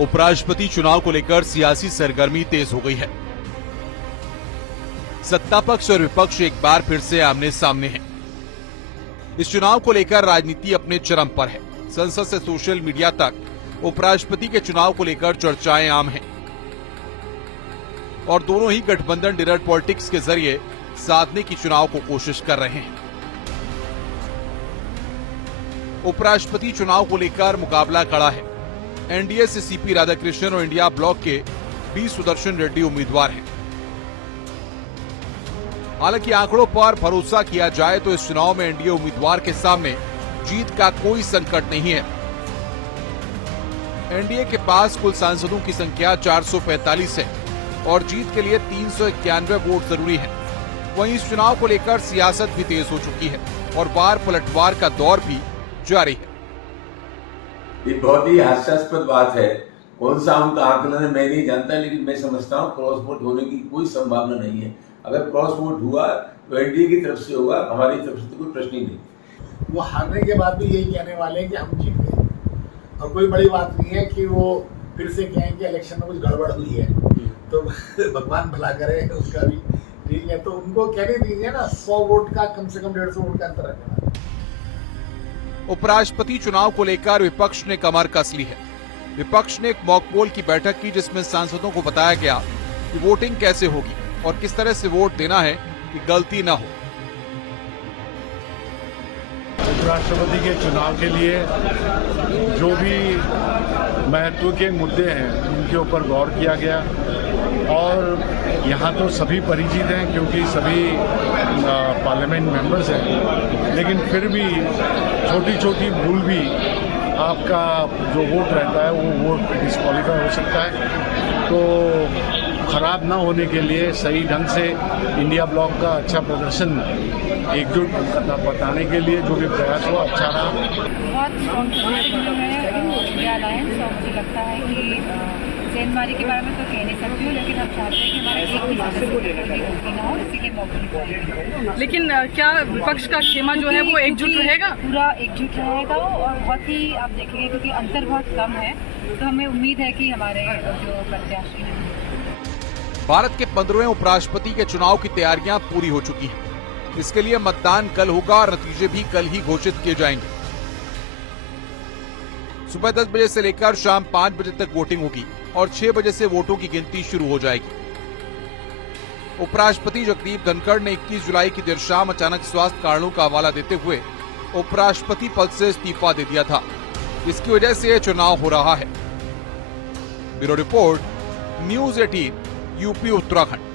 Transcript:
उपराष्ट्रपति चुनाव को लेकर सियासी सरगर्मी तेज हो गई है। सत्ता पक्ष और विपक्ष एक बार फिर से आमने सामने हैं। इस चुनाव को लेकर राजनीति अपने चरम पर है। संसद से सोशल मीडिया तक उपराष्ट्रपति के चुनाव को लेकर चर्चाएं आम हैं और दोनों ही गठबंधन डिनर पॉलिटिक्स के जरिए साधने की चुनाव को कोशिश कर रहे हैं। उपराष्ट्रपति चुनाव को लेकर मुकाबला कड़ा है। एनडीए से सीपी राधाकृष्णन और इंडिया ब्लॉक के बी सुदर्शन रेड्डी उम्मीदवार हैं। हालांकि आंकड़ों पर भरोसा किया जाए तो इस चुनाव में एनडीए उम्मीदवार के सामने जीत का कोई संकट नहीं है। एनडीए के पास कुल सांसदों की संख्या 445 है और जीत के लिए 391 वोट जरूरी है। वहीं इस चुनाव को लेकर सियासत भी तेज हो चुकी है और वार पलटवार का दौर भी जारी है। ये बहुत ही हास्यास्पद बात है। कौन सा उनका आकलन है मैं नहीं जानता, लेकिन मैं समझता हूँ क्रॉस वोट होने की कोई संभावना नहीं है। अगर क्रॉस वोट हुआ तो एनडीए की तरफ से होगा, हमारी तरफ से तो कोई प्रश्न ही नहीं। वो हारने के बाद भी यही कहने वाले हैं कि हम जीत गए और कोई बड़ी बात नहीं है कि वो फिर से कहें कि इलेक्शन में कुछ गड़बड़ हुई है, तो भगवान भला करे उसका भी। ठीक है, तो उनको कहने दीजिए ना, 100 वोट का कम से कम 150 वोट का अंतर रखना। उपराष्ट्रपति चुनाव को लेकर विपक्ष ने कमर कस ली है। विपक्ष ने एक मॉक पोल की बैठक की जिसमें सांसदों को बताया गया कि वोटिंग कैसे होगी और किस तरह से वोट देना है कि गलती न हो। उपराष्ट्रपति के चुनाव के लिए जो भी महत्व के मुद्दे हैं उनके ऊपर गौर किया गया और यहाँ तो सभी परिचित हैं क्योंकि सभी पार्लियामेंट मेंबर्स हैं, लेकिन फिर भी छोटी छोटी भूल भी आपका जो वोट रहता है वो वोट डिस्क्वालीफाई हो सकता है। तो खराब ना होने के लिए सही ढंग से इंडिया ब्लॉक का अच्छा प्रदर्शन एकजुट बताने के लिए जो भी प्रयास हुआ अच्छा रहा। बहुत इंडिया अलायंस और मुझे लगता है कि सेंधमारी के बारे में तो कह नहीं सकती हूँ, लेकिन हम चाहते हैं कि हमारा एक भी सदस्य ना हो, इसी के मौके। लेकिन क्या विपक्ष का खेमा जो है वो एकजुट रहेगा? पूरा एकजुट रहेगा और बहुत ही आप देखेंगे क्योंकि अंतर बहुत कम है, तो हमें उम्मीद है कि हमारे जो प्रत्याशी हैं। भारत के 15वें उपराष्ट्रपति के चुनाव की तैयारियां पूरी हो चुकी हैं। इसके लिए मतदान कल होगा और नतीजे भी कल ही घोषित किए जाएंगे। सुबह 10 बजे से लेकर शाम 5 बजे तक वोटिंग होगी और 6 बजे से वोटों की गिनती शुरू हो जाएगी। उपराष्ट्रपति जगदीप धनखड़ ने 21 जुलाई की देर शाम अचानक स्वास्थ्य कारणों का हवाला देते हुए उपराष्ट्रपति पद से इस्तीफा दे दिया था। इसकी वजह से यह चुनाव हो रहा है। Bureau report, news 18, UP Uttarakhand.